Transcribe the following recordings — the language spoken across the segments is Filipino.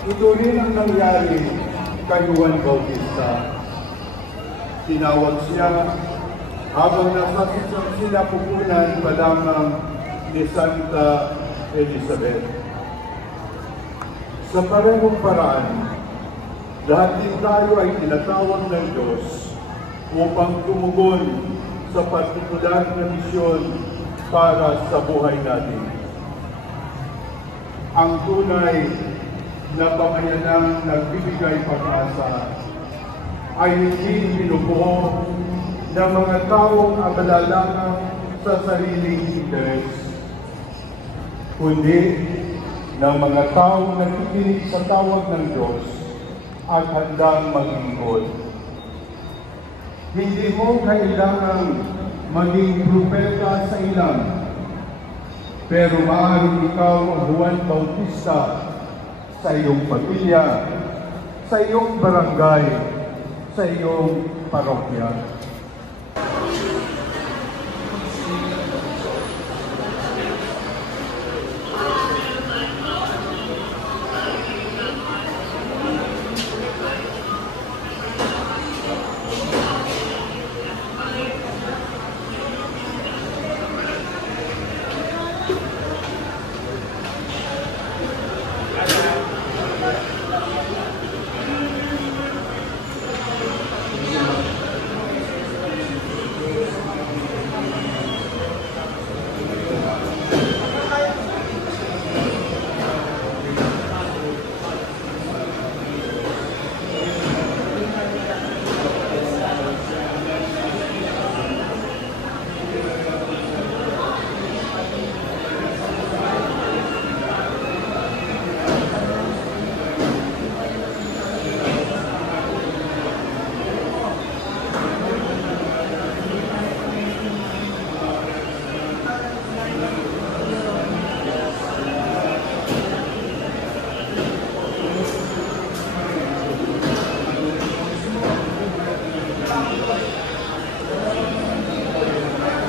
Ito rin ang nangyari kay Juan Bautista. Tinawag siya habang nasa sinapupunan pa lamang ni Santa Elizabeth. Sa parehong paraan, lahat din tayo ay tinatawag ng Diyos upang tumugon sa partikular na misyon para sa buhay natin. Ang tunay na pamayanang nagbibigay pag-asa ay hindi binubuo ng mga taong abala lamang sa sariling interes, kundi ng mga taong nakikinig sa tawag ng Diyos at handang maglingkod. Hindi mo kailangang maging propeta sa ilang, pero maaaring ikaw ang Juan Bautista sa iyong pamilya, sa iyong barangay, sa iyong parokya.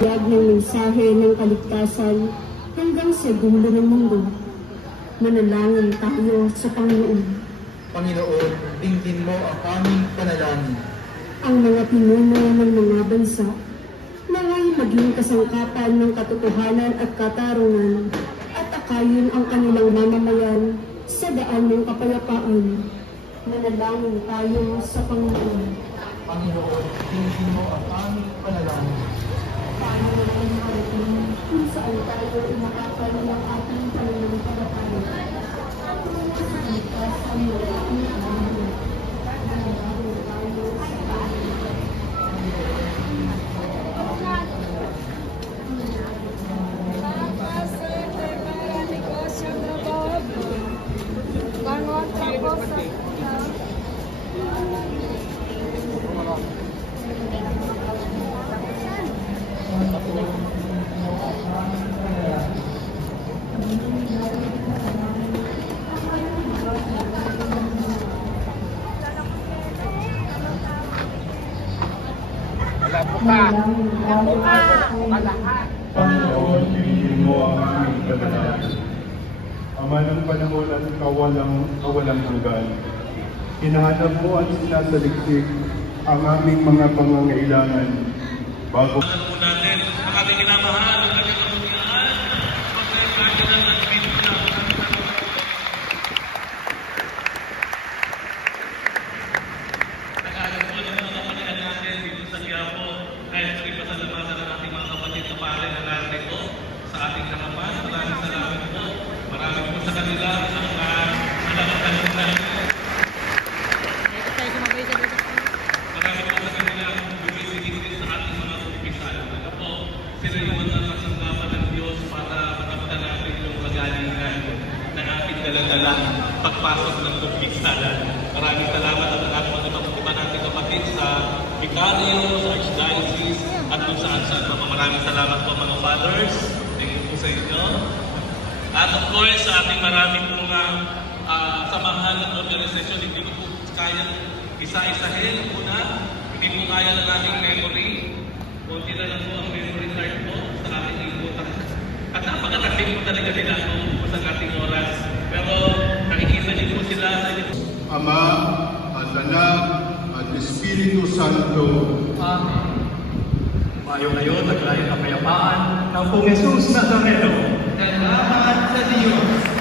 Pahayag ng mensahe ng kaligtasan hanggang sa dulo ng mundo. Manalangin tayo sa Panginoon. Panginoon, dinggin mo ang aming panalangin. Ang mga pinuno ng mga bansa naway maging kasangkapan ng katotohanan at katarungan at akayin ang kanilang mamamayan sa daan ng kapayapaan. Manalangin tayo sa Panginoon. Panginoon, dinggin mo ang aming panalangin. Paano naman marating kung saan tayo inakakal ng ating pananampalataya? Sa likas ang malaking aming. Manalangin tayo sa Panginoon. Panginoon, pinigil mo ang aming panalangin. Ama ng panahon at kawalang hanggan, hinahanap mo at sinasaliksik ang aming mga pangangailangan bago natin ang aming minamahal, ang aming kamutiaan, magkailangan ng Espiritu na nag-aalam po ng mga kapalian natin dito sa Quiapo, kahit rin pasalamatan ng ating mga kapatid na pare na narito sa ating harapan. Maraming salamat po. Maraming po sa kanila ang nalakatan natin. Maraming po sa kanila ang bumibigay sa ating mga opisyal. Ano po, sila yung mga kasanggapan ng Diyos para makamta natin yung kagalingan ng ating daladala pagpasok ng kumpisalan. Maraming salamat at ang ating mga iba natin kapatid sa Vicario, sa Archdiocese, at kung saan-saan pa. Maraming salamat po mga fathers. Thank you po sa inyo. At of course, sa ating maraming mga samahan ng organisasyon, hindi ko po kaya isa-isahin. Una, hindi po kaya na nating memory. Kunti na lang po ang memory card po sa ating ibutan. At napakatating po talaga nila po sa ating oras. Pero nakikita niyo po sila sa Ama, at Anak, at Espiritu Santo. Amen. Mayo ngayon, naglayan kapayapaan ng Pong Jesus Nazareno. Salamat sa Diyos.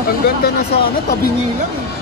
Ang ganda na sana, tabi nilang eh.